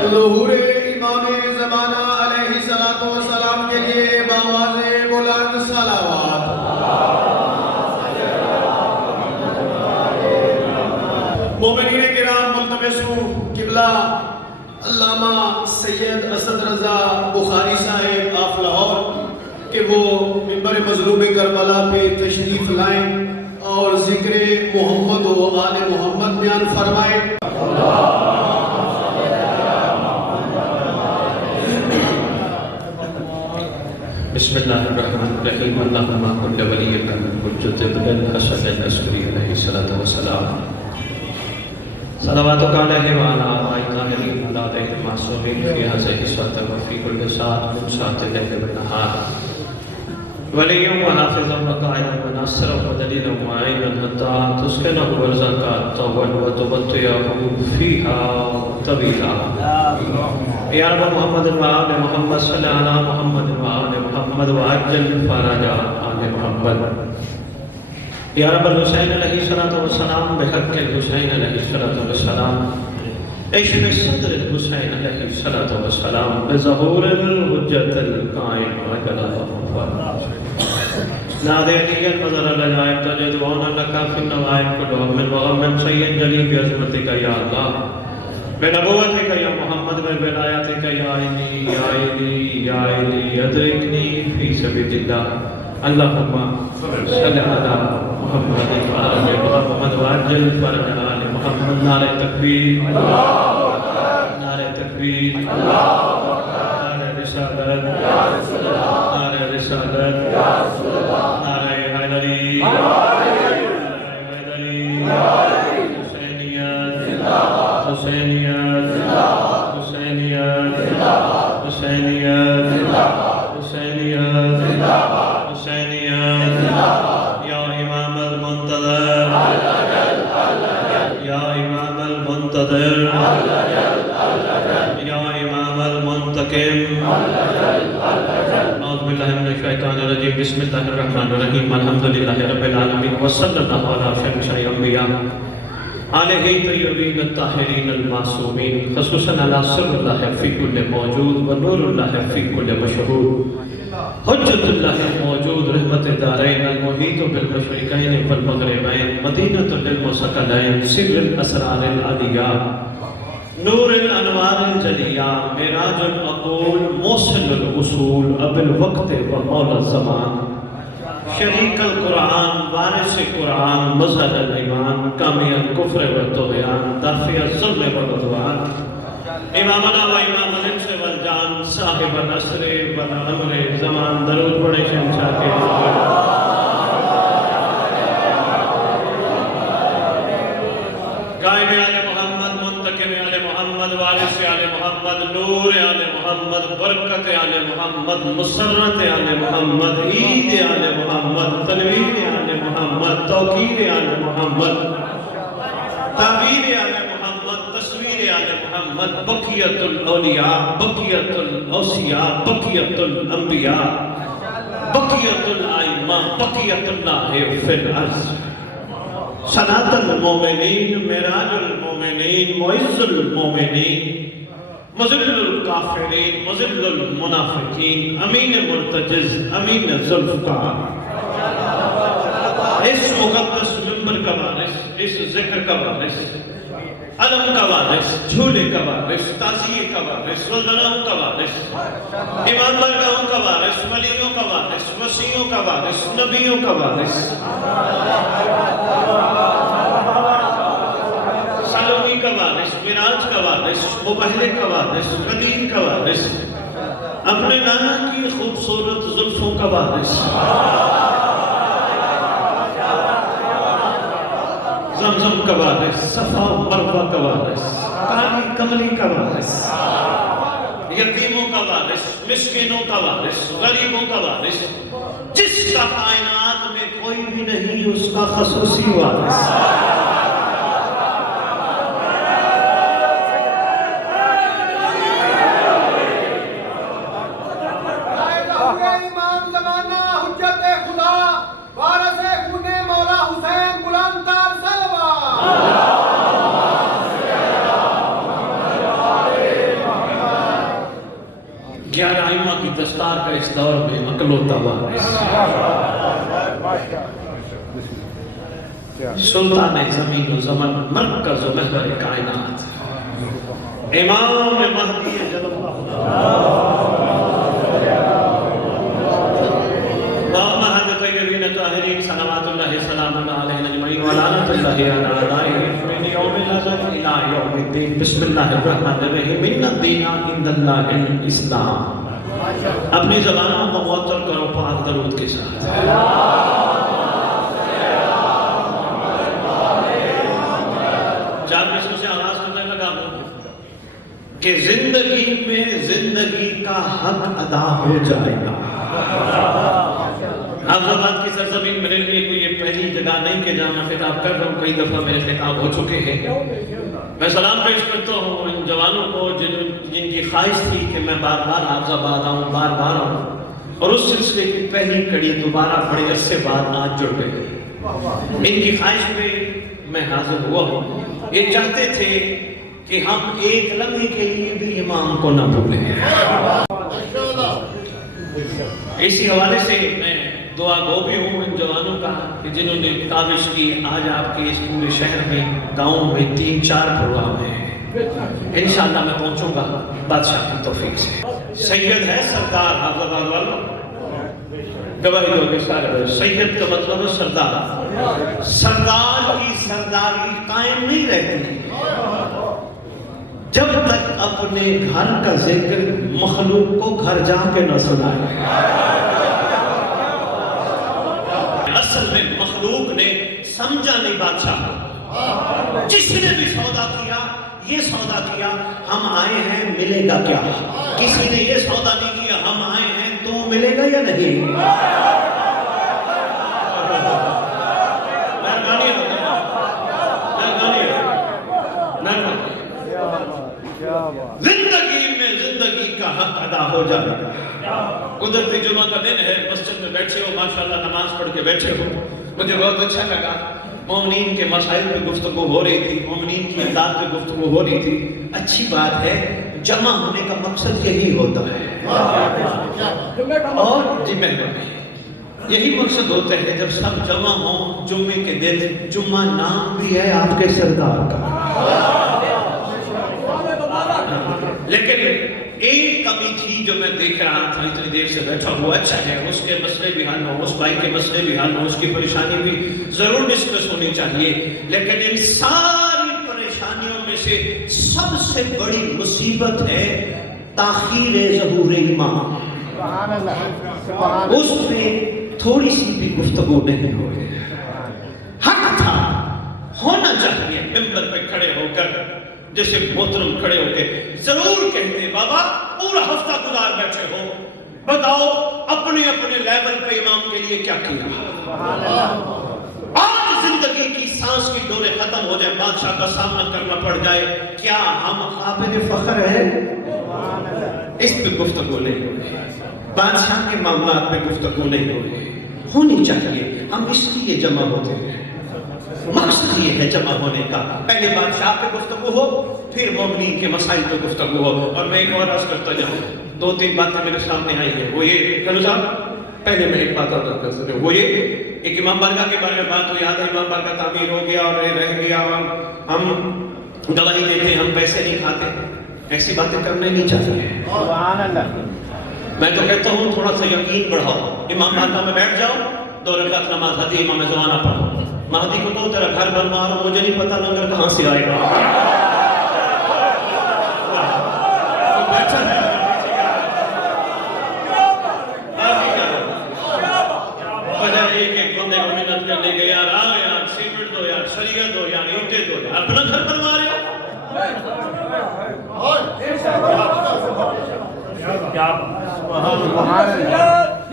ظہور امام زمانہ علیہ السلام کے لیے بآواز بلند صلوات۔ مومنین کرام ملتمس ہوں قبلہ علامہ سید اسد رضا بخاری صاحب آف لاہور کہ وہ منبر مظلوم کربلا پہ تشریف لائیں اور ذکر محمد و آل محمد بیان فرمائیں۔ بسم اللہ الرحمن الرحیم اللہم کل ولیک من حجت ابن حسن العسکری علیہ السلام صلواتک علیہ وعلا آبائک ظاہرین علیہ المعصومین فی حضر حسوات وفی کل ساعت من ساعت لیل والنہار ولیم و حافظ و قائد و ناصر و دلیل و معین حتی تسکنہ ورزاکات طول و تبطیہ فیہا طویلہ یا رب محمد و آل محمد صلی اللہ علیہ محمد و آل محمد و عجل فرج آل محمد یا رب الحسین علیہ السلام بحق الحسین علیہ السلام اشف صدر الحسین علیہ السلام بظہور الحجت القائم عجل محمد نادینی المظر العجائب تجدون لکا فی النوائب کلوہ من وغم سید جلیب عظمتک یا اللہ بنبوتک یا محمد بولایتک یا علی یا علی یا علی ادرکنی فی سبیل اللہ اللہم صلی علی محمد وآل محمد وعجل فرج آل محمد نعرہ تکبیر نعرہ تکبیر نعرہ رسالت نعرہ رسالت نعرہ حیدری حسینیت حسینیت حسینیت حسینیت حسینیت یا امام المنتظر یا امام المنتظر یا امام المنتقم اعوذ باللہ من الشیطان الرجیم بسم اللہ الرحمن الرحیم الحمدللہ رب العالمین وصلی اللہ علیہ شمس انبیاء علیہ طیبین الطاہرین المعصومین خصوصاً علی سر اللہ فی کل موجود و نور اللہ فی کل مشہود حجت اللہ موجود رحمت دارین المحیط بالمشرقین والمغربین مدینۃ للمسکلین سر الاسرار العلیاء نور الانوار الجلیاء معراج العقول موصل الاصول اب الوقت و مولا الزمان شریک القرآن وارث قرآن مظہر الایمان کامی الکفر والطغیان دافع الظلم والعدوان امامنا و امام الانس والجان صاحب العصر والامر زمان درود پڑھے شہنشاہ کے قائم آل محمد منتقم آل محمد وارث آل محمد نور آل محمد برکت آل محمد مسرت آل محمد عید آل محمد تنویر آل محمد توقیر آل محمد تعبیر آل محمد تصویر آل محمد بقیت الاولیاء بقیت الاوصیاء بقیت الانبیاء بقیت الائمہ بقیت اللہ فی الارض صلاة المومنین معراج المومنین معز المومنین مذل الکافرین مذل المنافقین امین مرتجز امین ذوالفقار اس مقدس منبر کا وارث اس ذکر کا وارث علم کا وارث جھولے کا وارث تعزیے کا وارث ولدناؤں کا وارث امام برگاہوں کا وارث ولیوں کا وارث وسیعوں کا وارث نبیوں کا وارث سالونی کا وارث معراج کا وارث مبہلے کا وارث قدیم کا وارث اپنے نانا کی خوبصورت زلفوں کا وارث زمزم کا وارث صفا مروہ کا وارث کالی کملی کا وارث یتیموں کا وارث مسکینوں کا وارث غریبوں کا وارث جس کا کائنات میں کوئی بھی نہیں اس کا خصوصی وارث دستار کا اس دور میں عقل و توانس سلطان زمین و زمن مرکز و محور کائنات امام مہدی جل طاہرین صلوات اللہ سلام علیہ اجمعین ولعنۃ اللہ علی اعدائهم من یوم الازل الی یوم الدین بسم اللہ الرحمن الرحیم ان الدین عند اللہ الاسلام. اپنی زبانوں کو معطر کرو پاک درود کے ساتھ. چار مصروں سے آغاز کرنے لگا کہ زندگی میں زندگی کا حق ادا ہو جائے گا. حافظ آباد کی سرزمین میرے لیے کوئی یہ پہلی جگہ نہیں کہ جہاں میں خطاب کر رہا ہوں. کئی دفعہ میرے خطاب ہو چکے ہیں. میں سلام پیش کرتا ہوں ان جوانوں کو جن کی خواہش تھی کہ میں بار بار حافظ آباد آؤں، بار بار آؤں، اور اس سلسلے کی پہلی کڑی دوبارہ بڑے عرصے بعد آج جڑ گئی. ان کی خواہش پہ میں حاضر ہوا ہوں. یہ چاہتے تھے کہ ہم ایک لمحے کے لیے بھی امام کو نہ بھولیں. اسی حوالے سے میں دعا گو بھی ہوں ان جوانوں کا کہ جنہوں نے کاوش کی. آج آپ کے اس پورے شہر میں گاؤں میں 3-4 پروگرام ہیں. انشاءاللہ میں پہنچوں گا بادشاہ کی توفیق سے. سید ہے سردار حافظ آباد والوں گواہی دو کے سارے. سید کا مطلب ہے سردار. سردار کی سرداری قائم نہیں رہتی جب تک اپنے گھر کا ذکر مخلوق کو گھر جا کے نہ سنائے. اصل میں مخلوق نے سمجھا نہیں بادشاہ کو. جس نے بھی سودا کیا یہ سودا کیا ہم آئے ہیں ملے گا کیا. کسی نے یہ سودا نہیں کیا ہم آئے ہیں تو ملے گا یا نہیں. زندگی میں زندگی کا حق ادا ہو جائے گا. قدرتی جمعہ کا دن ہے، مسجد میں بیٹھے ہو، ماشاءاللہ نماز پڑھ کے بیٹھے ہو. مجھے بہت اچھا لگا. مومنین کے مسائل پہ گفتگو ہو رہی تھی، مومنین کی امداد پہ گفتگو ہو رہی تھی. اچھی بات ہے، جمع ہونے کا مقصد یہی ہوتا ہے. اور جی مہربانی یہی مقصد ہوتا ہے جب سب جمع ہوں جمعے کے دن. جمعہ نام بھی ہے آپ کے سردار کا. لیکن ایک کمی تھی جو میں دیکھ رہا تھا اتنی دیر سے بیٹھا ہوا. اچھا ہے اس کے مسئلے بھی حل ہوں، اس بھائی کے مسئلے بھی حل ہوں، اس کی پریشانی بھی ضرور ڈسکس ہونی چاہیے. لیکن ان ساری پریشانیوں میں سے سب سے بڑی مصیبت ہے تاخیر ظہور امام. اس پہ تھوڑی سی بھی گفتگو نہیں ہوئی. حق تھا، ہونا چاہیے ممبر پہ کھڑے ہو کر جیسے محترم کھڑے ہو کے ضرور کہتے بابا پورا ہفتہ گزار بیٹھے ہو، بتاؤ اپنے اپنے لیول پہ امام کے لیے کیا کیا. آج زندگی کی سانس کی ڈوریں ختم ہو جائے، بادشاہ کا سامنا کرنا پڑ جائے، کیا ہم قابل فخر ہیں؟ اس پہ گفتگو نہیں ہو رہی. بادشاہ کے معاملات پہ گفتگو نہیں ہو رہی. ہونی چاہیے. ہم اس لیے جمع ہوتے ہیں. مقصد یہ ہے جمع ہونے کا. پہلے بادشاہ پہ گفتگو ہو، پھر مومنین کے مسائل پہ گفتگو ہو. اور میں ایک اور عرض کرتا جاؤں، 2-3 باتیں میرے سامنے آئی ہیں. وہ یہ کنو صاحب پہلے میں ایک بات اور کر سکتے. وہ یہ ایک امام بارگاہ کے بارے میں بات ہوئی. آدھا امام بارگاہ تعمیر ہو گیا اور رہ گیا اور ہم گواہی دیتے ہیں، ہم پیسے نہیں کھاتے. ایسی باتیں کرنے نہیں چاہتے. سبحان اللہ. میں تو کہتا ہوں تھوڑا سا یقین بڑھاؤ. امام بارگاہ میں بیٹھ جاؤ، 2 رکعت نماز ہدی امام زمانہ پڑھو. مہدی کو تو تیرا گھر بنوا رہا ہوں، مجھے نہیں پتا لنگر کہاں سے آئے گا. لے گئے یار، آ یار سیمنٹ دو یار، شریعت دو یار، اینٹیں دو یار، اپنا گھر بنوا رہے ہو.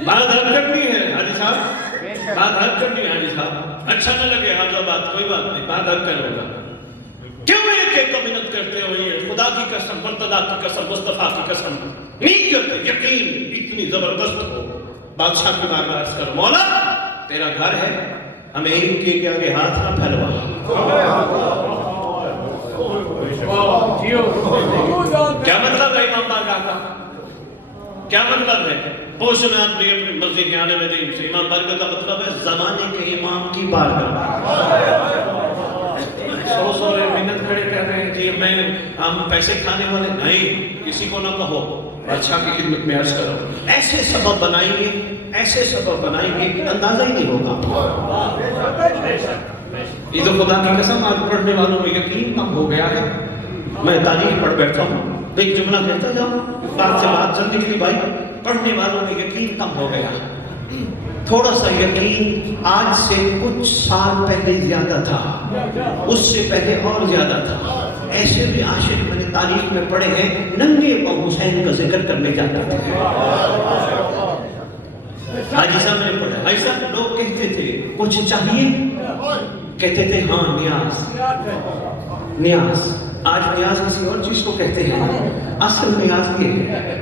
بات حل کرنی ہے حاجی صاحب، بات حل کرنی ہے حاجی صاحب. اچھا نہ لگے حاضر بات، کوئی بات نہیں، بات حل کرے گا. کیوں ایک ایک کو محنت کرتے ہو؟ یہ خدا کی قسم، مرتضیٰ کی قسم، مصطفیٰ کی قسم، نیت یقین اتنی زبردست ہو. بادشاہ کی بارگاہ عرض کرو، مولا تیرا گھر ہے، ہمیں ان کے آگے ہاتھ نہ پھیلوا. کیا مطلب ہے امام بارگاہ کا؟ کیا مطلب ہے؟ پوچھنا اپنی اپنی مرضی کے آنے میں دین سے. امام بارگاہ کا مطلب ہے زمانے کے امام کی بارگاہ. سو منت کھڑے کہہ رہے ہیں کہ ہم پیسے کھانے والے نہیں، کسی کو نہ کہو، اچھا کی خدمت میں عرض کرو. ایسے سبب بنائیں گے، ایسے سبب بنائیں گے کہ اندازہ ہی نہیں ہوگا. یہ تو خدا کی قسم آج پڑھنے والوں میں یقین کم ہو گیا ہے. میں تاریخ پڑھ بیٹھا ہوں، ایک جملہ کہتا جاؤں، بات سے بات چلنے کے لیے بھائی پڑھنے والوں میں یقین کم ہو گیا. تھوڑا سا یقین آج سے کچھ سال پہلے زیادہ تھا، اس سے پہلے اور زیادہ تھا. ایسے بھی عاشق میں نے تاریخ میں پڑھے ہیں ننگے پاؤں حسین کا ذکر کرنے جاتا تھا. حاجی صاحب نے پڑھا، حاجی صاحب لوگ کہتے تھے کچھ چاہیے، کہتے تھے ہاں نیاز نیاز. آج نیاز کسی اور چیز کو کہتے ہیں، اصل نیاز یہ ہے.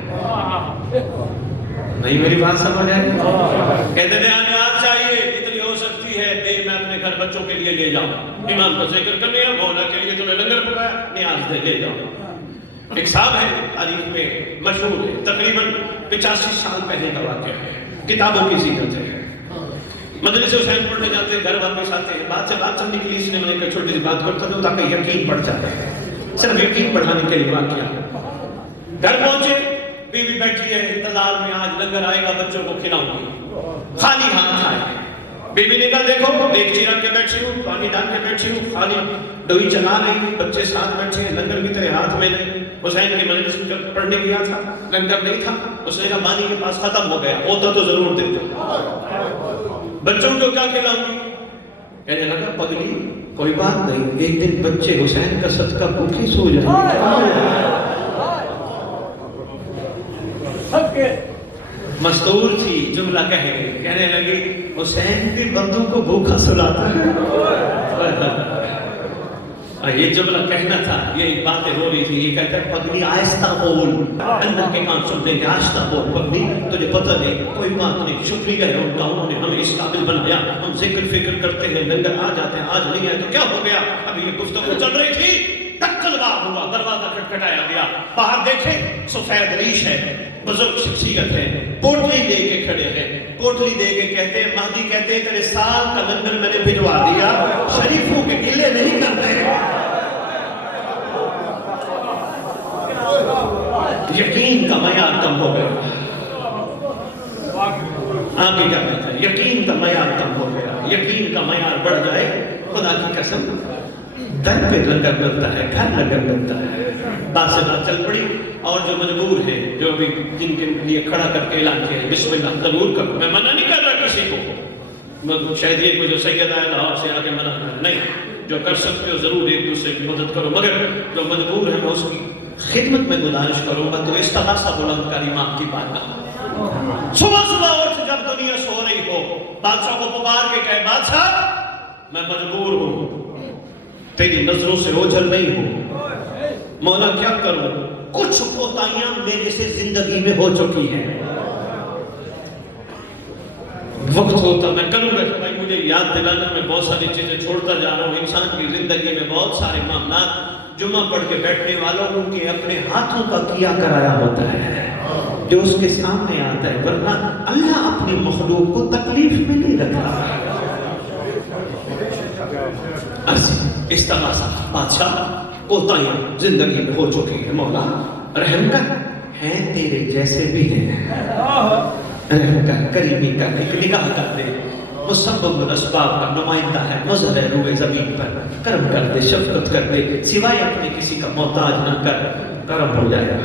نہیں میری بات سمجھ آئی؟ کہتے تھے نیاز چاہیے جتنی ہو سکتی ہے دے، میں اپنے گھر بچوں کے لیے لے جاؤں. امام کا ذکر کر لیا، مولا کے لیے تمہیں لنگر پکایا، نیاز دے لے جاؤ. ایک صاحب ہے تاریخ میں مشہور ہے، تقریباً 85 سال پہلے کا واقعہ ہے، کتابوں کی زینت ہے. مدرسے حسین پڑھنے جاتے ہیں، گھر واپس آتے ہیں، بات سے بات چلنے کے لیے اس نے میں نے چھوٹی سی بات کرتا ہوں تاکہ یقین بڑھ جائے. صرف یقین بڑھانے کے لیے واقعہ. گھر پہنچے، بیوی بیٹھی ہے انتظار میں، آج لنگر آئے گا بچوں کو کھلاؤں گی. خالی ہاتھ آئے. بیوی نے کہا دیکھو ایک چیرا کے بیٹھی ہوں، پانی ڈال کے بیٹھی ہوں، خالی ڈوئی چلا رہی، بچے ساتھ بیٹھے ہیں، لنگر بھی تیرے ہاتھ میں نہیں. حسین کی مجلس میں جب پڑھنے گیا تھا لنگر نہیں تھا. اس نے کہا بانی کے پاس ختم ہو گیا، ہوتا تو ضرور دیتا. بچوں کو کیا کھلاؤں گی؟ کہنے لگا پگلی کوئی بات نہیں، ایک دن بچے حسین کا صدقہ بھوکے سو جائیں. مستور تھی، جملہ کہہ گئی، کہنے لگی حسین بھی بندوں کو بھوکا سلاتا ہے. یہ جملہ کہنا تھا، یہ باتیں ہو رہی تھی. یہ کہتا ہے پگلی آہستہ بول، اللہ کے کام سن دیں گے، آہستہ بول پگلی، تجھے پتہ نہیں، کوئی بات نہیں، شکریہ ہے ان کا، انہوں نے ہمیں اس قابل بنایا. ہم ذکر فکر کرتے ہیں، لنگر آ جاتے ہیں، آج نہیں آئے تو کیا ہو گیا. ابھی یہ گفتگو چل رہی تھی، ٹکل بار ہوا، دروازہ کھٹکھٹایا گیا. باہر دیکھیں سفید ریش ہے، بزرگ شخصیت ہے، پوٹلی دے کے کھڑے ہیں. پوٹلی دے کے کہتے ہیں مہدی کہتے ہیں تیرے سال کا لنگر میں نے بھجوا دیا، شریفوں کے گلے نہیں کرتے. یقین کا معیار کم ہو گیا. آگے کیا کہتا ہے؟ یقین کا معیار کم ہو گیا. یقین کا معیار بڑھ جائے، خدا کی قسم در پہ لنگر ملتا ہے، گھر لنگر ملتا ہے. بات سے بات چل پڑی. اور جو مجبور ہیں، جو بھی جن کے لیے کھڑا کر کے اعلان کیا ہے بسم اللہ ضرور کرو. میں منع نہیں کر رہا کسی کو، شاید یہ کوئی جو سید آئے لاہور سے آگے منع کر نہیں، جو کر سکتے ہو ضرور ایک دوسرے کی مدد کرو. مگر جو مجبور ہے میں اس کی خدمت میں گزارش کروں گا تو استغاثہ بلند کر امام کی بارگاہ. صبح صبح اٹھ جب دنیا سو رہی ہو، بادشاہ کو پکار کے کہے بادشاہ میں مجبور ہوں، تیری نظروں سے اوجھل نہیں ہوں، مولا کیا کروں، کچھ کوتاہیاں میرے سے زندگی میں ہو چکی ہیں. وقت ہوتا میں کروں گا کہ بھائی مجھے یاد دلانا، میں بہت ساری چیزیں چھوڑتا جا رہا ہوں. انسان کی زندگی میں بہت سارے معاملات جمعہ پڑھ کے بیٹھنے والوں ان کے اپنے ہاتھوں کا کیا کرایا ہوتا ہے جو اس کے سامنے آتا ہے، ورنہ اللہ اپنی مخلوق کو تکلیف میں نہیں رکھتا. استغاثہ بادشاہ کوتاہیاں زندگی میں ہو چکی ہیں، مولا رحم کر، ہیں تیرے جیسے بھی ہیں، رحم کر، کریمی کر، ایک نگاہ کر دے. مسبب الاسباب کا نمائندہ ہے، مظہر ہے روئے زمین پر، کرم کر دے، شفقت کر دے، سوائے اپنے کسی کا محتاج نہ کر، کرم ہو جائے گا.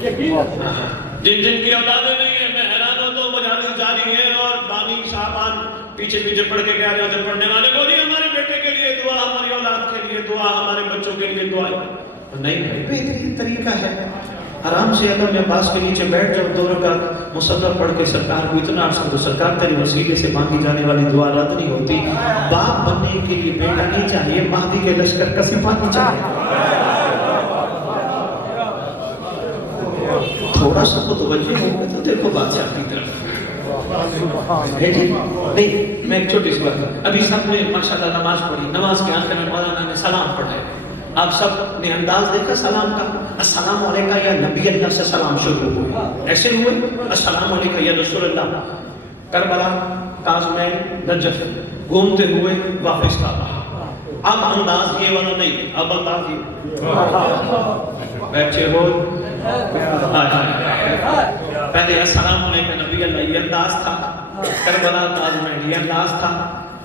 جن جن کی اولادیں نہیں ہیں میں حیران ہوتا ہوں، مجالس جاری ہیں اور بانی صاحبان پیچھے پیچھے پڑھ کے کہہ رہے ہوتے پڑھنے والے کو جی ہمارے بیٹے کے لیے دعا، ہماری اولاد کے لیے دعا، ہمارے بچوں کے لیے دعا. نہیں بھائی بہترین طریقہ ہے آرام سے اگر میں باس کے نیچے بیٹھ جاؤں 2 رکعت مصلی پڑھ کے سرکار کو اتنا عرض کروں سرکار تیری وسیلے سے مانگی جانے والی دعا رد نہیں ہوتی. باپ بننے کے لیے بیٹا نہیں چاہیے، مہدی کے لشکر کا سپاہی چاہیے. تھوڑا سا تو توجہ ہوگا تو دیکھو بادشاہ کی طرف نہیں. میں ایک چھوٹی سی بات، ابھی سب نے ماشاءاللہ نماز پڑھی، نماز کے آخر میں مولانا نے سلام پڑھا ہے. آپ سب نے انداز دیکھا سلام کا؟ السلام علیکہ یا نبی اللہ سے سلام شروع ہوئے، ایسے ہوئے السلام علیکہ یا رسول اللہ، کربلا، کاظمین، نجف، گھومتے ہوئے واپس کعبہ۔ اب انداز یہ والا نہیں، اب انداز یہ بیٹھے ہو پہلے السلام علیکہ نبی اللہ یہ انداز تھا، کربلا کاظمین یہ انداز تھا،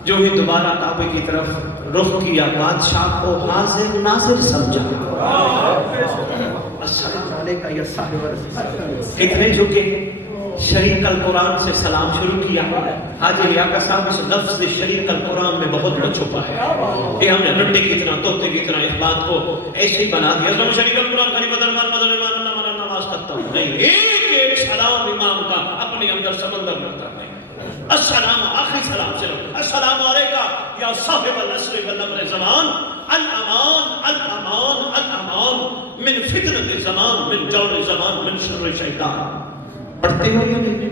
جو ہی دوبارہ کعبے کی طرف رخ کیا بادشاہ کو حاضر ناظر سمجھا۔ السلام علیکہ یا صاحب الرسول، کتنے جھکے، شریک القرآن سے سلام شروع کیا۔ حاجی لیاقت صاحب اس لفظ شریک القرآن میں بہت کچھ چھپا ہے کہ ہم نے لڈے کی طرح طوطے کی طرح اس بات کو ایسے ہی بنا دیا شریک القرآن خالی بدل مان بدل مان اللہ مانا نماز کرتا ہوں، نہیں، ایک سلام امام کا اپنے اندر سمندر رہتا ہے۔ السلام آخری سلام سے السلام علیکہ یا صاحب العصر والامر زمان، الامان الامان الامان من فتنة الزمان، من جور الزمان، من شر شیطان۔ پڑھتے ہو یا نہیں؟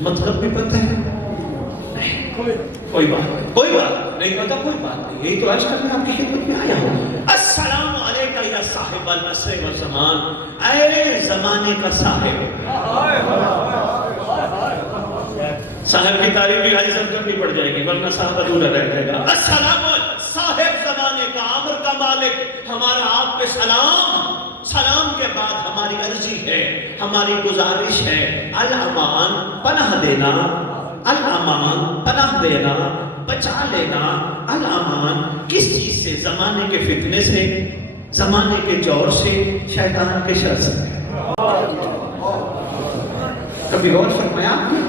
مطلب بھی پتہ ہے؟ کوئی بات نہیں پتہ، کوئی بات نہیں، یہی تو آج کرنے آپ کی خدمت میں آیا ہوں۔ السلام علیکہ یا صاحب العصر والزمان، اے زمانے کا صاحب۔ صاحب کی تعریف بھی حاجی صاحب کرنی پڑ جائے گی ورنہ صاحب ادھورا رہ جائے گا۔ السلام صاحب زمانے کا، امر کا مالک، ہمارا آپ پہ سلام۔ سلام کے بعد ہماری عرضی ہے، ہماری گزارش ہے، الامان پناہ دینا، الامان پناہ دینا، بچا لینا۔ الامان کس چیز سے؟ زمانے کے فتنے سے، زمانے کے جور سے، شیطان کے شر سے۔ کبھی غور فرمایا آپ نے؟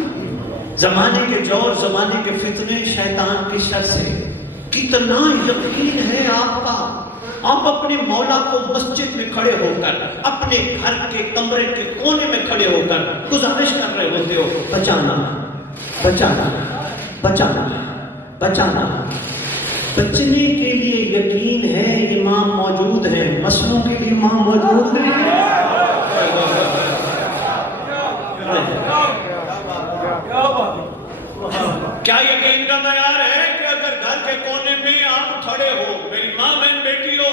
زمانے کے جور، زمانے کے فتنے، شیطان کے شر سے۔ کتنا یقین ہے آپ کا؟ آپ اپنے مولا کو مسجد میں کھڑے ہو کر، اپنے گھر کے کمرے کے کونے میں کھڑے ہو کر گزارش کر رہے ہوتے ہو، بچانا بچانا بچانا بچانا۔ بچنے کے لیے یقین ہے، امام موجود ہے، مسلوں کے لیے امام موجود ہے۔ کیا یقین کا معیار ہے کہ اگر گھر کے کونے میں آپ کھڑے ہو، میری ماں بہن بیٹی ہو،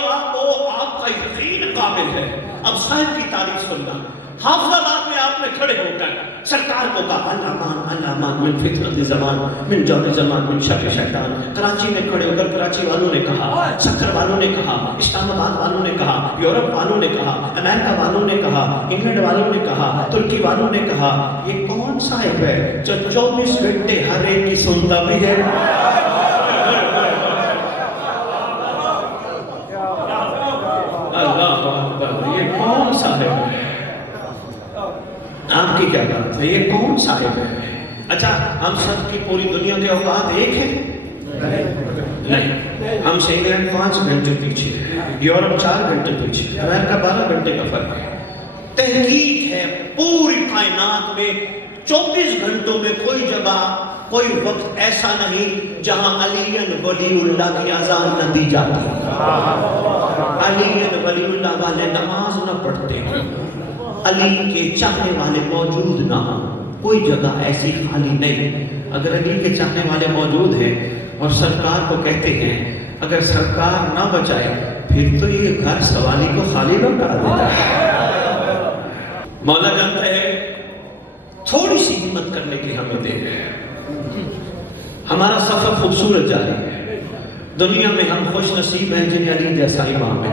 آپ کا یقین قابل ہے؟ اب صاحب کی تعریف سننا۔ حافظ آباد میں آپ نے کھڑے ہو کر سرکار کو کہا الامان الامان من فتنة الزمان، من جور الزمان، من شر شیطان۔ کراچی میں کھڑے ہو کر کراچی والوں نے کہا، سکر والوں نے کہا، اسلام آباد والوں نے کہا، یورپ والوں نے کہا، امریکہ والوں نے کہا، انگلینڈ والوں نے کہا، ترکی والوں نے کہا، یہ کون صاحب ہے جو 24 گھنٹے ہر ایک کی سنتا بھی ہے؟ اللہ اکبر، یہ کون صاحب ہے؟ آپ کی کیا بات ہے؟ یہ کون صاحب ہے؟ اچھا، ہم سب کی پوری دنیا کے اوقات ایک ہے؟ نہیں، ہم سے انگلینڈ 5 گھنٹے پیچھے، یورپ 4 گھنٹے پیچھے، امریکہ 12 گھنٹے کا فرق ہے۔ تحقیق ہے پوری کائنات میں 24 گھنٹوں میں کوئی جگہ، کوئی وقت ایسا نہیں جہاں علی ولی اللہ کی اذان نہ دی جاتی۔ علی ولی اللہ والے نماز نہ پڑھتے، علی کے چاہنے والے موجود نہ ہوں، کوئی جگہ ایسی خالی نہیں۔ اگر علی کے چاہنے والے موجود ہیں اور سرکار کو کہتے ہیں اگر سرکار نہ بچائے پھر تو یہ گھر سوالی کو خالی نہ کر دیتا ہے۔ مولا جانتا ہے تھوڑی سی ہمت کرنے کی ہمیں دے رہے ہیں۔ ہمارا سفر خوبصورت جاری ہے، دنیا میں ہم خوش نصیب ہیں جنہیں علی جیسا امام ہے،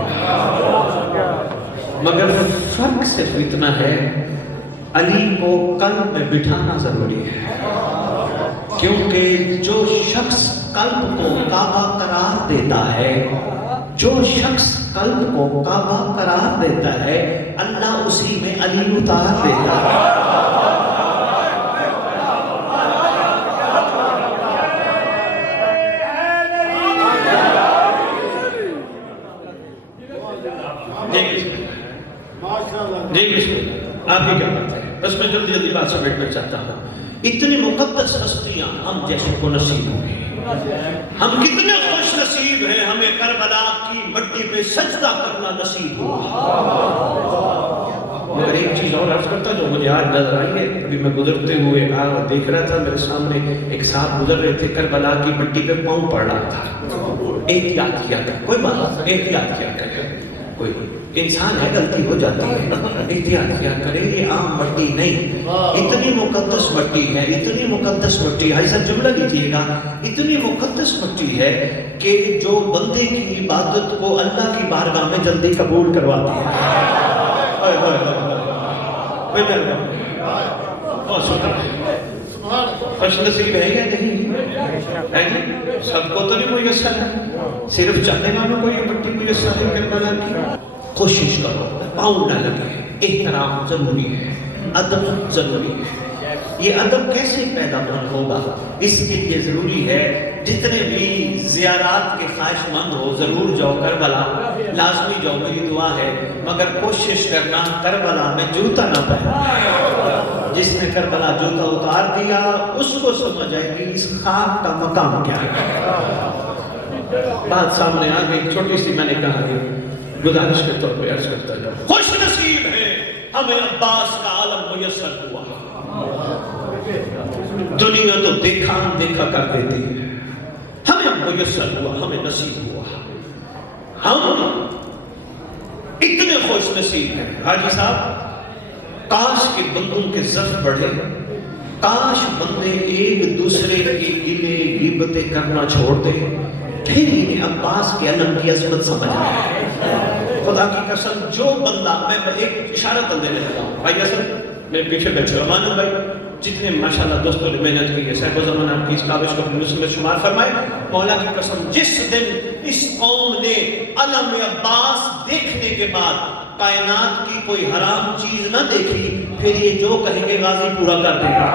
مگر فرق صرف اتنا ہے علی کو قلب میں بٹھانا ضروری ہے، کیونکہ جو شخص قلب کو کعبہ قرار دیتا ہے، جو شخص قلب کو کعبہ قرار دیتا ہے، اللہ اسی میں علی اتار دیتا ہے۔ آپ کی کیا بات ہے؟ بس میں جلدی جلدی بات سمیٹنا چاہتا ہوں۔ اتنی مقدس ہستیاں ہم جیسے کو نصیب ہوں گی، ہم کتنے خوش نصیب ہیں، ہمیں کربلا کی مٹی پہ سجدہ کرنا نصیب ہوا۔ مگر ایک چیز اور عرض کرتا جو مجھے آج نظر آئی ہے، ابھی میں گزرتے ہوئے دیکھ رہا تھا، میرے سامنے ایک صاحب گزر رہے تھے، کربلا کی مٹی پہ پاؤں پڑ رہا تھا، احتیاط کیا تھا، کوئی بات احتیاط کیا کرے، کوئی انسان ہے غلطی ہو جاتی ہے، احتیاط کیا کرے، یہ عام مٹی نہیں، اتنی مقدس مٹی ہے، اتنی مقدس مٹی ہے، ایسا جملہ لیجیے گا، اتنی مقدس مٹی ہے کہ جو بندے کی عبادت کو اللہ کی بارگاہ میں جلدی قبول کرواتی ہے۔ بہت شکریہ، خوش نصیب ہے یا نہیں ہے جی؟ سب کو تو نہیں میسر ہے، صرف چاہنے والوں کو یہ مٹی میسر ہے کربلا کی۔ کوشش کرو، پاؤں نہ لگے، احترام ضروری ہے، ادب ضروری ہے۔ یہ ادب کیسے پیدا ہوگا؟ اس کے لیے ضروری ہے جتنے بھی زیارات کے خواہش مند ہو ضرور جاؤ کربلا، لازمی جاؤ، میری دعا ہے، مگر کوشش کرنا کربلا میں جوتا نہ پہننا۔ جس نے کربلا جوتا اتار دیا اس کو سمجھ آئے گی اس خاک کا مقام کیا ہے۔ بات سامنے آ گئی، چھوٹی سی میں نے کہا گزارش کے طور پہ عرض کرتا جاؤ، خوش نصیب ہے ہمیں عباس کا عالم میسر ہوا۔ دنیا تو دیکھا کر دیتی ہے، ہمیں میسر ہوا، ہمیں نصیب ہوا، ہم اتنے خوش نصیب ہیں۔ حاجی صاحب، کاش کے بندوں کے ظرف بڑھے، کاش بندے ایک دوسرے کی گلے غیبتیں کرنا چھوڑ دے، پھر انہیں عباس کے علم کی عظمت سمجھ آئے۔ خدا کی قسم، جو بندہ، میں ایک اشارہ کر دینے لگا ہوں، بھائی اصل میرے پیچھے بیٹھے رحمان بھائی، جتنے ماشاءاللہ دوستوں نے محنت کی ہے، صاحب زمان آپ کی اس کاوش کو اپنے مسلم میں شمار فرمائے۔ مولا کی قسم، جس دن اس قوم نے علم عباس دیکھنے کے بعد کائنات کی کوئی حرام چیز نہ دیکھی، پھر یہ جو کہیں گے غازی پورا کر دے گا۔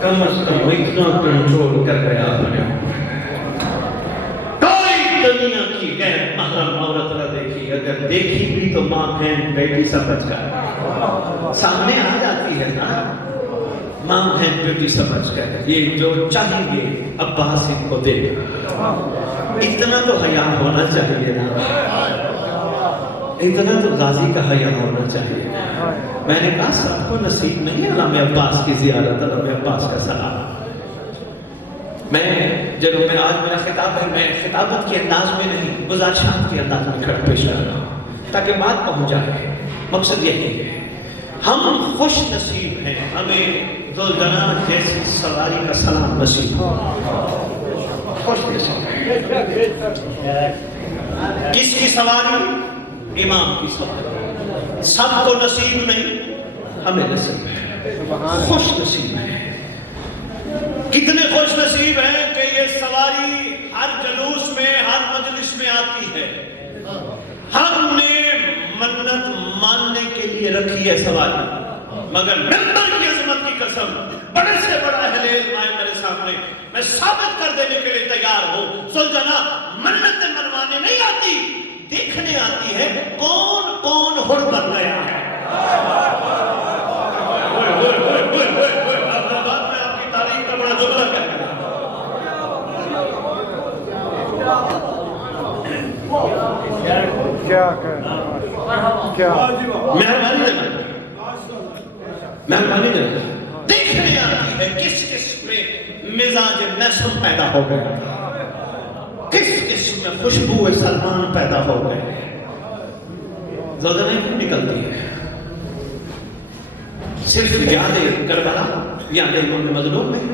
کم از کم اتنا کنٹرول کر گیا اپنے، کوئی دنیا کی غیر محرم عورت نہ دیکھی، اگر دیکھی بھی تو ماں بہن بیٹی سمجھ کر سامنے آ جاتی ہے نا، ماں بہن بیٹی سمجھ کر، یہ جو چاہیں گے عباس ان کو دے گا۔ اتنا تو حیا ہونا چاہیے نا، اتنا تو غازی کا حیا ہونا چاہیے۔ میں نے کہا سب کو نصیب نہیں ہے علامہ عباس کی زیارت، علامہ عباس کا سلام۔ میں آج میرا خطاب ہے، میں خطابت کے انداز میں نہیں، گزارشات کے انداز میں کھڑ پیش کر رہا ہوں تاکہ بات پہنچ جائے۔ مقصد یہی ہے، ہم خوش نصیب ہیں، ہمیں ذوالجلال جیسی سواری کا سلام نصیب ہو۔ خوش نصیب کس کی سواری؟ امام کی سواری۔ سب کو نصیب نہیں، ہمیں نصیب ہے، خوش نصیب ہے۔ کتنے خوش نصیب ہیں کہ یہ سواری ہر جلوس میں، ہر مجلس میں آتی ہے۔ ہم نے منت ماننے کے لیے رکھی ہے سواری، مگر ممبر کی عظمت کی قسم، بڑے سے بڑا اہل علم آئے میرے سامنے، میں ثابت کر دینے کے لیے تیار ہوں، سلجھنا منتیں منوانے نہیں آتی، دیکھنے آتی ہے کون کون ہر بن گیا ہے۔ احمدآباد میں آپ کی تاریخ کا بڑا جملہ کرنا، مہربانی دینا، دیکھنے آتی ہے کس کس میں مزاج محسن پیدا ہو گیا، کس کس میں خوشبو سلمان پیدا ہو گئے۔ زلزلہ کیوں نکلتی ہے؟ صرف یاد کربلا، یاد امام مظلوم میں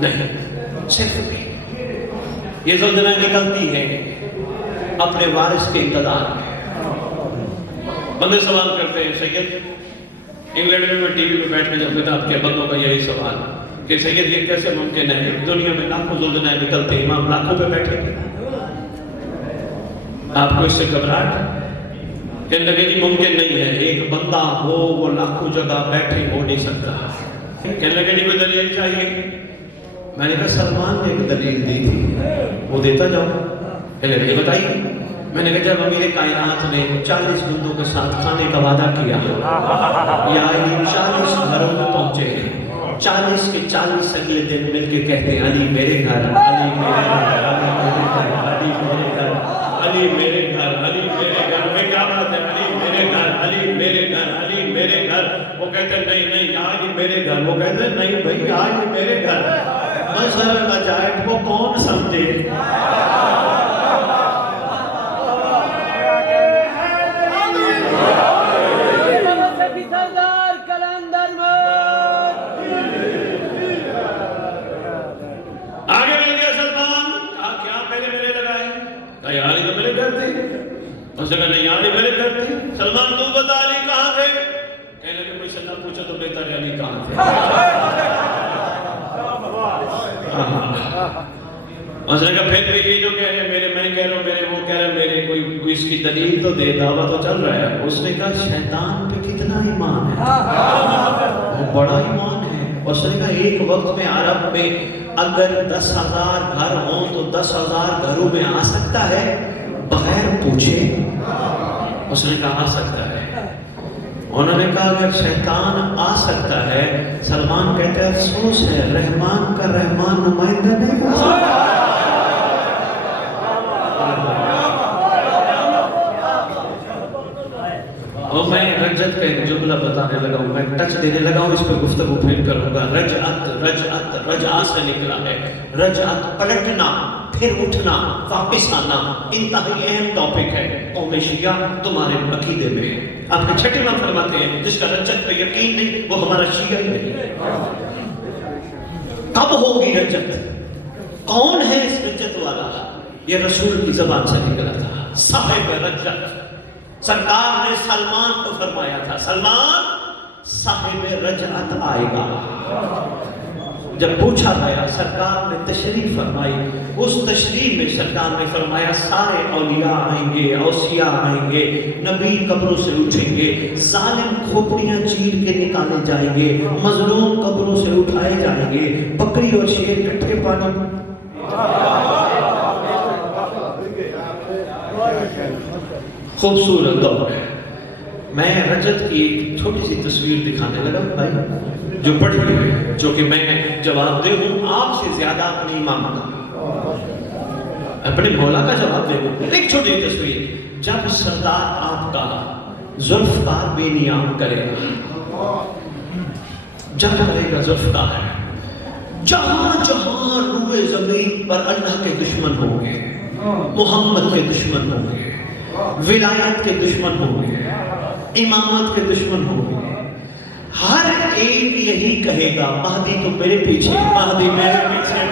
نہیں، صرف بھی یہ زلزلہ نکلتی ہے اپنے وارث کے انتظار میں۔ بندے سوال کرتے ہیں، سید انگلینڈ میں ٹی وی پہ بیٹھ کے جب خطاب کیا بندوں کا یہی سوال کہ سید یہ کیسے ممکن ہے، دنیا میں لاکھوں زلزلے نکلتے ہیں، امام لاکھوں پہ بیٹھے تھے، آپ کو اس سے گھبراہٹ ہے؟ کہنے لگے جی ممکن نہیں ہے، ایک بندہ ہو وہ لاکھوں جگہ بیٹھے ہو نہیں سکتا۔ کہنے لگے جی کوئی دلیل چاہیے؟ میں نے کہا سلمان نے ایک دلیل دی تھی، وہ دیتا جاؤ۔ کہنے لگے بتائیے۔ میں نے کہا جب امیر کائنات نے 40 بندوں کے ساتھ کھانے کا وعدہ کیا یا یہ 40 گھروں میں پہنچے 40 کے 40 اگلے دن مل کے کہتے ہیں علی میرے گھر، علی میرے گھر، علی میرے گھر، علی میرے گھر، علی میرے گھر، میں کیا بات ہے علی میرے گھر، علی میرے گھر، علی میرے گھر. وہ کہتے ہیں نہیں نہیں آج ہی میرے گھر. وہ کہتے ہیں نہیں بھائی آج ہی میرے گھر. مظہر العجائب کو کون سمجھے؟ سلمان تو بتا علی کہاں تھے؟ کہنے لگے کوئی سنہ پوچھا تو بہتر ہے علی کہاں تھے؟ اس نے کہا پھر یہ جو کہہ رہے ہیں میرے میں کہہ رہا ہوں میرے وہ کہہ رہے ہیں میرے کوئی اس کی دلیل تو دے دعویٰ تو چل رہا ہے. اس نے کہا شیطان پہ کتنا ایمان ہے، وہ بڑا ایمان ہے. اس نے کہا ایک وقت میں عرب میں اگر 10,000 گھر ہوں تو 10,000 گھروں میں آ سکتا ہے بغیر پوچھے؟ اس نے کہا آ سکتا ہے. انہوں نے کہا اگر شیطان آ سکتا ہے، سلمان کہتے ہیں افسوس ہے رحمان کا رحمان نمائندہ نہیں آ سکتا. اور میں رجعت کا ایک جملہ بتانے لگا ہوں، میں ٹچ دینے لگا ہوں، اس پر گفتگو پھر کروں گا. رجعت رجعت رجعہ سے نکلا ہے. رجعت پلٹنا، پھر اٹھنا، واپس آنا، انتہائی اہم ٹاپک ہے قوم شیعہ تمہارے عقیدے میں. آپ نے چھٹے میں فرماتے ہیں جس کا رجعت پہ یقین نہیں وہ ہمارا شیعہ ہی نہیں. کب ہوگی رجعت؟ کون ہے اس رجعت والا؟ یہ رسول کی زبان سے نکلا تھا، صاحب رجعت. سرکار نے سلمان کو فرمایا تھا سلمان صاحب رجعت آئے گا. جب پوچھا گیا سرکار نے تشریف فرمائی. اس تشریف میں سرکار نے فرمایا سارے اولیاء آئیں گے، اوصیاء آئیں گے، نبی قبروں سے اٹھیں گے، ظالم کھوپڑیاں چیر کے نکالے جائیں گے، مظلوم قبروں سے اٹھائے جائیں گے، بکری اور شیر کٹھے پانی. خوبصورت دور ہے. میں رجعت کی ایک چھوٹی سی تصویر دکھانے لگا بھائی جو پڑھی ہے، جو کہ میں جواب دے ہوں آپ سے زیادہ اپنی امام کا، اپنے مولا کا جواب دے ہوں. ایک چھوٹی تصویر. جب سردار آپ کا ذوالفقار بے نیام کرے گا، جب کرے گا ذوالفقار، جہاں جہاں روئے زمین پر اللہ کے دشمن ہوں گے، محمد کے دشمن ہوں گے، ولایت کے دشمن ہوں گے، امامت کے دشمن ہوں گے، ہر ایک یہی کہے گا مہدی تو میرے پیچھے، مہدی میرے پیچھے.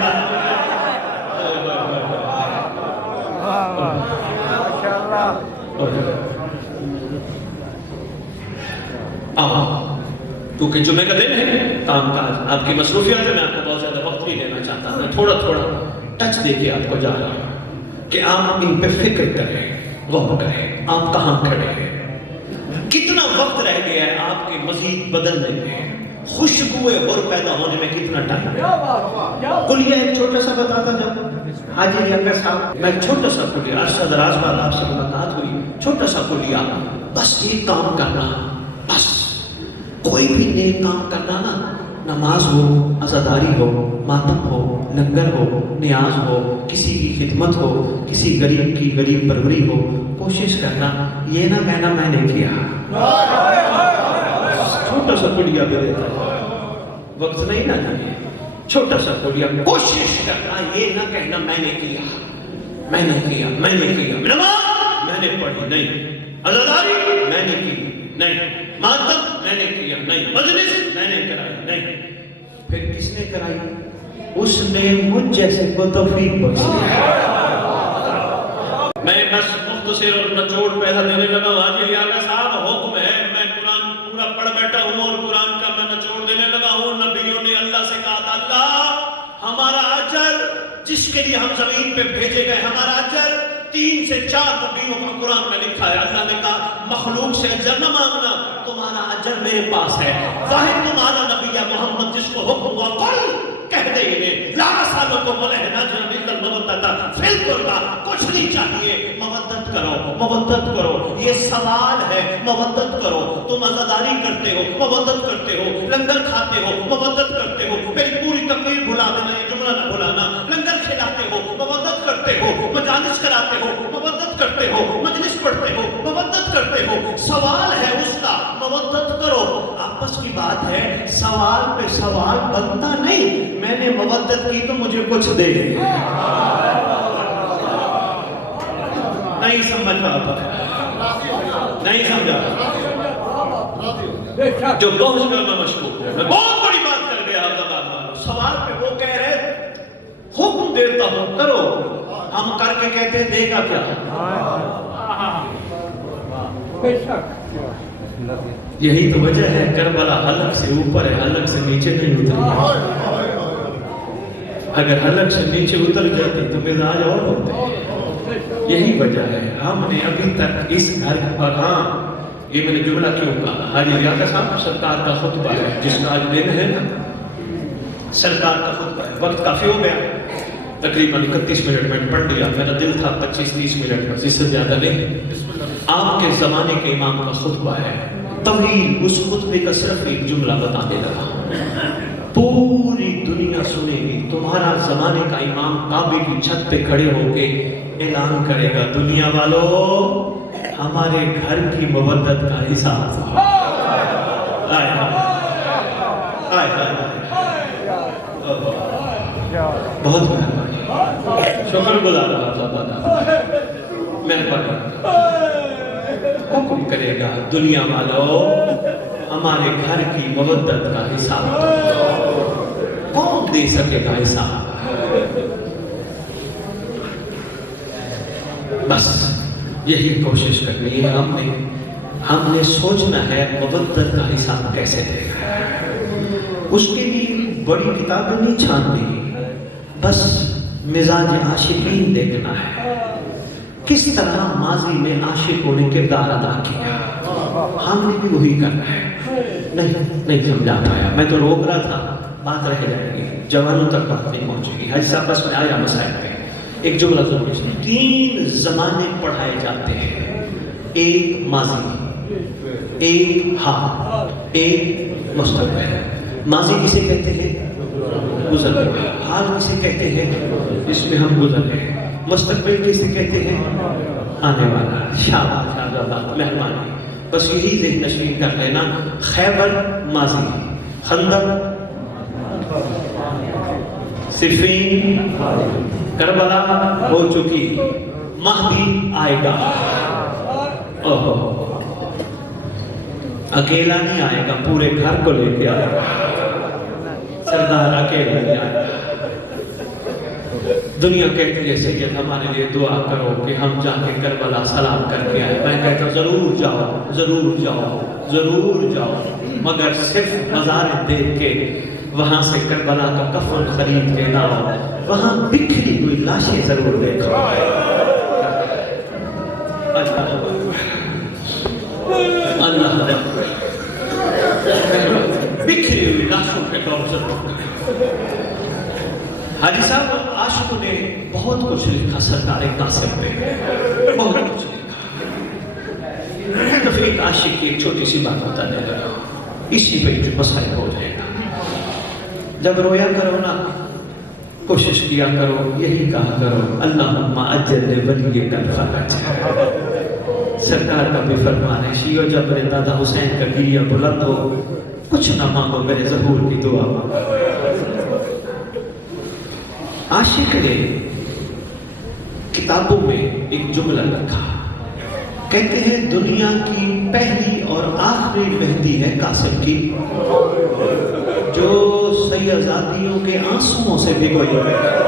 کیونکہ جمعہ کا دن ہے، کام کاج آپ کی مصروفیات میں آپ کو بہت زیادہ وقت نہیں دینا چاہتا. میں تھوڑا تھوڑا ٹچ دے کے آپ کو جا رہا ہوں کہ آپ ان پہ فکر کریں، غور کریں آپ کہاں کھڑے ہیں، کتنا وقت رہ گیا ہے آپ کے مزید بدلنے میں، خوشبوئے غر پیدا ہونے میں کتنا ٹائم ہے. کلیہ ایک چھوٹا سا بتاتا جاؤں حاجی اکبر صاحب، میں چھوٹا سا کلیہ عرصہ دراز بعد آپ سے ملاقات ہوئی، چھوٹا سا کلیہ، بس یہ کام کرنا، بس کوئی بھی نیک کام کرنا نا، نماز ہو، عزاداری ہو، ماتم ہو، لنگر ہو، نیاز ہو، کسی کی خدمت ہو، کسی غریب کی غریب پروری ہو، کوشش کرنا یہ نہ کہنا میں نے کیا. چھوٹا سا کلیہ بھی دیتا ہے، وقت نہیں نہ دیے، چھوٹا سا کلیہ. کوشش کرنا یہ نہ کہنا میں نے کیا، میں نے کیا، میں نے کیا. نماز میں نے پڑھی نہیں، عزاداری میں نے کی نہیں، ماتم میں نے کیا نہیں، مجلس میں نے کرائی نہیں. پھر کس نے کرائی؟ اس نے مجھ جیسے کو توفیق بخشی. میں بس مختصر اور نچوڑ پہلا دینے لگا ہوں. حاجی لیاقت صاحب حکم ہے، میں قرآن پورا پڑھ بیٹھا ہوں اور قرآن کا میں نچوڑ دینے لگا ہوں. نبیوں نے اللہ سے کہا تھا اللہ ہمارا اجر جس کے لیے ہم زمین پہ بھیجے گئے، ہمارا اجر 3 سے 4 نبیوں کا قرآن میں لکھا ہے. اللہ نے کہا مخلوق سے اجر نہ مانگنا، تمہارا اجر میرے پاس ہے. واحد تمہارا نبی ہے محمد جس کو حکم ہوا قل کہہ دے انہیں لا سالوں کو ملے نہ جنبی کل مدتا فی القربہ، کچھ نہیں چاہیے مودت مودت کرو. یہ سوال ہے, مودت کرو. تم عزاداری کرتے ہو, مودت کرتے ہو, لنگر کھاتے ہو, مودت کرتے ہو. میری پوری تقریر بھلا دینا, یہ جملہ نہ بھلانا. لنگر کھلاتے ہو, مودت کرتے ہو, مجالس کراتے ہو, مودت کرتے ہو, مجلس پڑھتے ہو, مودت کرتے ہو. سوال ہے اس کا, مودت کرو. آپس کی بات ہے, سوال پہ سوال بنتا نہیں. میں نے مودت کی تو مجھے کچھ دے. نہیں سمجھ پاتا, نہیں سمجھا. جو بہت کرنا مشکوک ہے, میں بہت بڑی بات کر گیا. سوال پہ وہ کہہ رہے حکم دیتا ہوں کرو, ہم کر کے کہتے دے گا کیا. یہی تو وجہ ہے کربلا حلق سے اوپر ہے, حلق سے نیچے نہیں اتری. اگر حلق سے نیچے اتر جاتی تو مزاج اور ہوتے. یہی وجہ ہے ہم نے ابھی تک اس گھر پر, ہاں یہ میں نے جملہ کیوں کہا, حاجی ریاض صاحب سرکار کا خطبہ ہے جس کا آج دن ہے نا, سرکار کا خطبہ ہے. وقت کافی ہو گیا, تقریباً 31 منٹ میں پڑھ لیا. میرا دل تھا 25-30 منٹ میں, اس سے زیادہ نہیں. آپ کے زمانے کے امام کا خطبہ ہے طویل. اس خطبے کا صرف ایک جملہ بتا دے رہا, پوری دنیا سنے گی. تمہارا زمانے کا امام کعبے کی چھت پہ کھڑے ہو کے اعلان کرے گا, دنیا والو ہمارے گھر کی مودت کا حساب. بہت مہربانی, شکر گزار مہربانی. حکم کرے گا, دنیا والو ہمارے گھر کی مودت کا حساب کون دے سکے گا حساب. بس یہی کوشش کرنی ہے ہم نے سوچنا ہے مودت کا حساب کیسے دے گا. اس کے لیے بڑی کتابیں نہیں چھاننی, بس مزاج عاشقین دیکھنا ہے, کس طرح ماضی میں عاشقوں نے کردار ادا کیا. ہم نے بھی وہی کرنا ہے. نہیں سمجھا پایا, میں تو روک رہا تھا, بات رہ جائے گی, جوانوں تک بات نہیں پہنچے گی. حاجی صاحب بس میں آیا مسائل پہ ایک جملہ ضرور. 3 زمانے پڑھائے جاتے ہیں, ایک ماضی, ایک حال, ایک مستقبل. ماضی کسے کہتے ہیں, گزر گئے. حال کسے کہتے ہیں, جس میں ہم گزر گئے. مستقبل کسے کہتے ہیں, آنے والا. شاباش شاہزادہ, مہربانی. بس یہی ذہن نشین کر لینا. خیبر ماضی, خندق, صفین, کربلا ہو چکی, مہدی آئے گا. اکیلا نہیں آئے گا, پورے گھر کو لے کے آئے گا. سردار اکیلا نہیں آئے گا. دنیا کہتی ہے سید ہمارے لیے دعا کرو کہ ہم جا کے کربلا سلام کر کے آئے. میں کہتا ہوں ضرور جاؤ, ضرور جاؤ, ضرور جاؤ, مگر صرف مزاریں دیکھ کے وہاں سے کربلا کا کفن خرید کے نہ آؤ. وہاں بکھری ہوئی لاشیں ضرور دیکھو. اللہ بکھری ہوئی لاشوں پہ غور ضرور کریں. حاجی صاحب عاشقوں نے بہت کچھ لکھا سرکار قاسم پہ, بہت کچھ لکھا. تفریق عاشق کی ایک چھوٹی سی بات بتانے لگا, اسی پہ جو مسائل ہو جائے گا. جب رویا کرو نا, کوشش کیا کرو, یہی کہا کرو, اللہم اجل ولی الفرج. سرکار کا بھی فرمان ہے, شیعہ جب میرے دادا حسین کا گریہ بلند ہو, کچھ نہ مانگو, میرے ظہور کی دعا مانگو. عاشق نے کتابوں میں ایک جملہ رکھا, کہتے ہیں دنیا کی پہلی اور آخری مہندی ہے قاسم کی, جو سیدزادیوں کے آنسوؤں سے بھگوئی ہوئی ہے.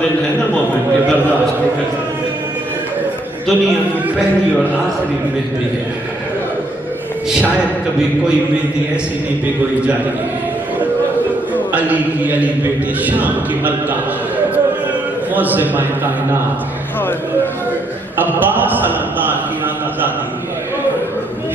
دل ہے نا مومن کے برداشت نہیں کر سکتے. دنیا کی پہلی اور آخری مہندی ہے, شاید کبھی کوئی مہندی ایسی نہیں بھگوئی جائے گی. علی کی علی بیٹی, شام کی ملکہ, معظمہ کائنات, عباس علمدار کی آقا زادی,